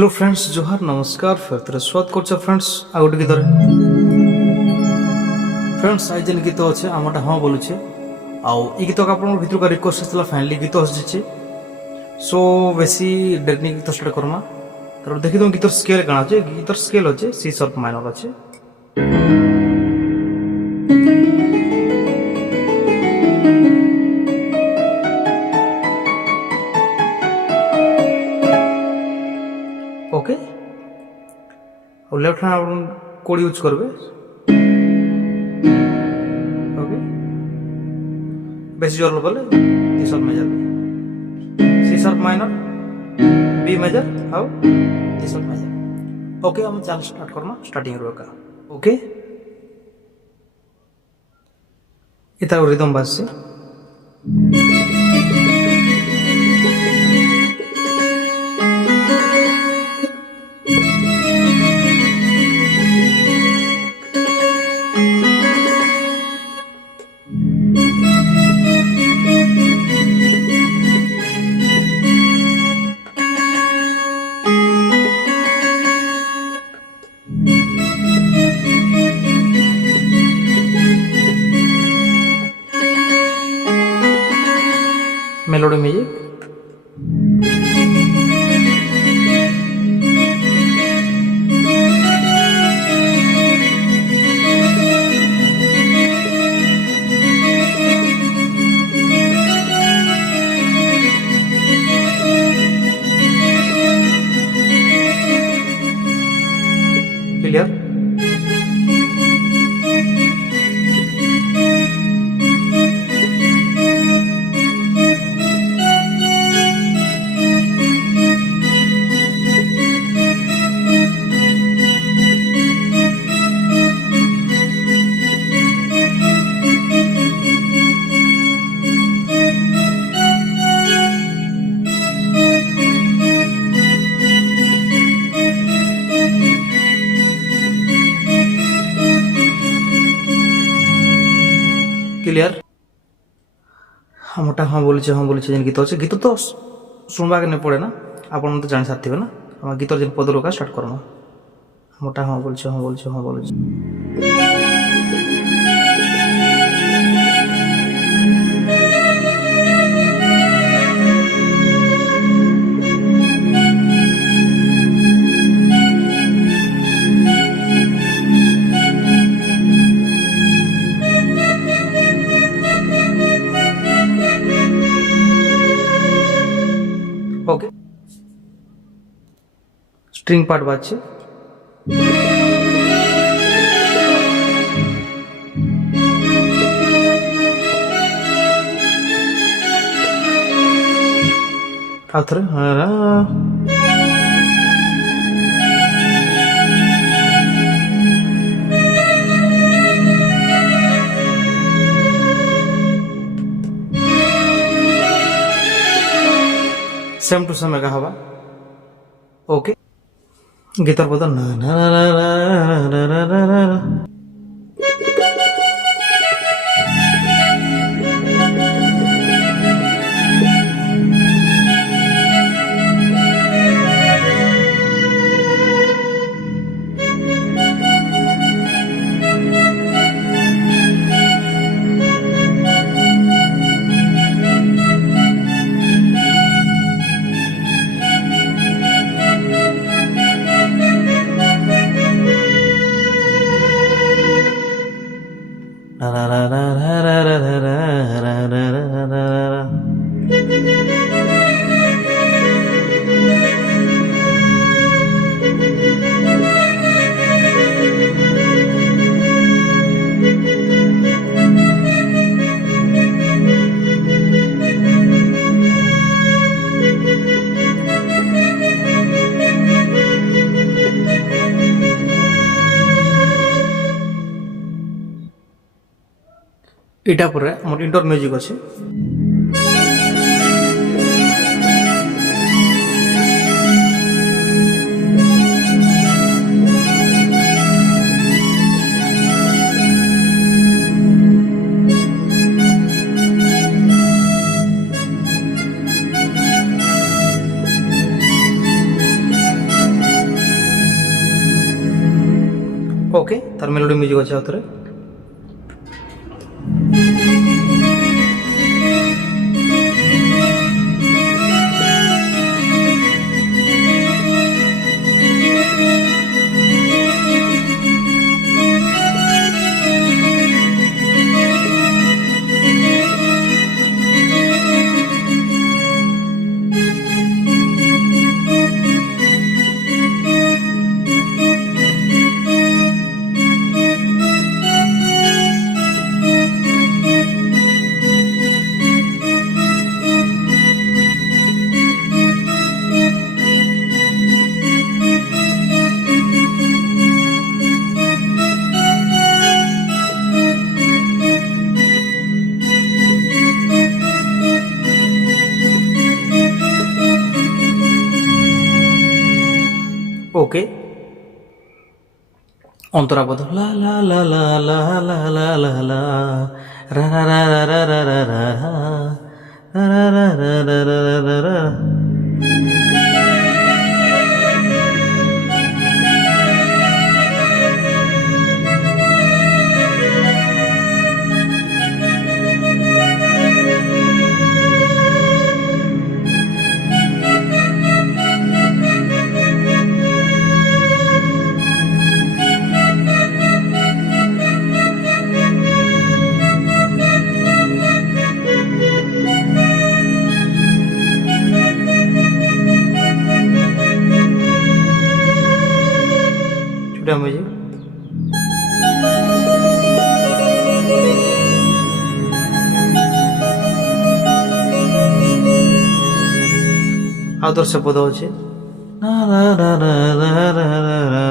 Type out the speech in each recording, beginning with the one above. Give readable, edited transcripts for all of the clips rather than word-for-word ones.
Hello friends जोहार नमस्कार फिर तेरे स्वागत करछ फ्रेंड्स आ गोटे गीत फ्रेंड्स आज जेन गीत अच्छे आमटा हाँ बोलुचे आउ ई गीत आप भितर का रिक्वेस्ट आसला फाइनली गीत आसी सो बेसी डेरनी गीत स्टार्ट करमा तर देखी तुम गीतर स्केल काना अच्छे गीतर स्केल अच्छे सी शार्प माइनर अच्छे ओके और लेफ्ट हैंड आप कोड यूज करबे ओके बेस जोर बोले C sharp major C sharp minor B major how C sharp major okay हम चल स्टार्ट करना स्टार्टिंग रो का ओके इतना रिदम बास से melody music clear clear Hamta हाँ बोली जेन गीत अच्छे गीत तो सुनवा के नहीं पड़े ना आप तो जान सारे ना हम गीतर जेन पद रोका स्टार्ट करमा हमटा हाँ बोली ओके स्ट्रिंग पार्ट बाजছে आथरे सेम टू सेम एका हवा ओके गिटार बदल ना ना ना ना ना ना ना ना इटा पर मोर इंटर म्यूजिक अच्छे ତାର ମେଲୋଡି ମ୍ୟୁଜିକ୍ ଅଛି ଆଉଥରେ। ওকে, অন্তরাবধ লা লা লা লা লা লা লা লা লা রা রা রা রা রা রা রা রা রা রা রা রা রা রা রা। ଛୋଟିଆ ମ୍ୟୁଜିକ୍। ଆଉ ଥରେ ସେ ପଦ ଅଛି ରା ରା ରା ରା ରା ରା ରା ରା।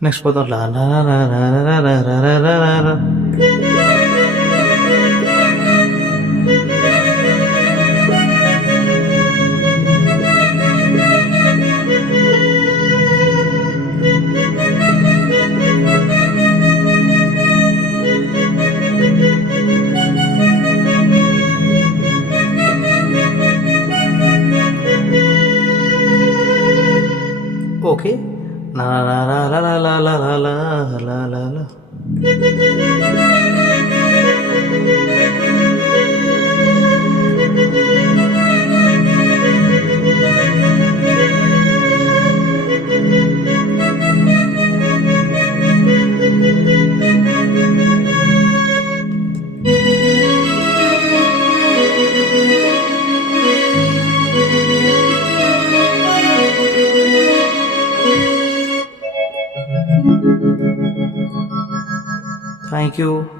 Next photo la la la la la la la la la la. Okay. La la la la la la la la la la la la. Thank you.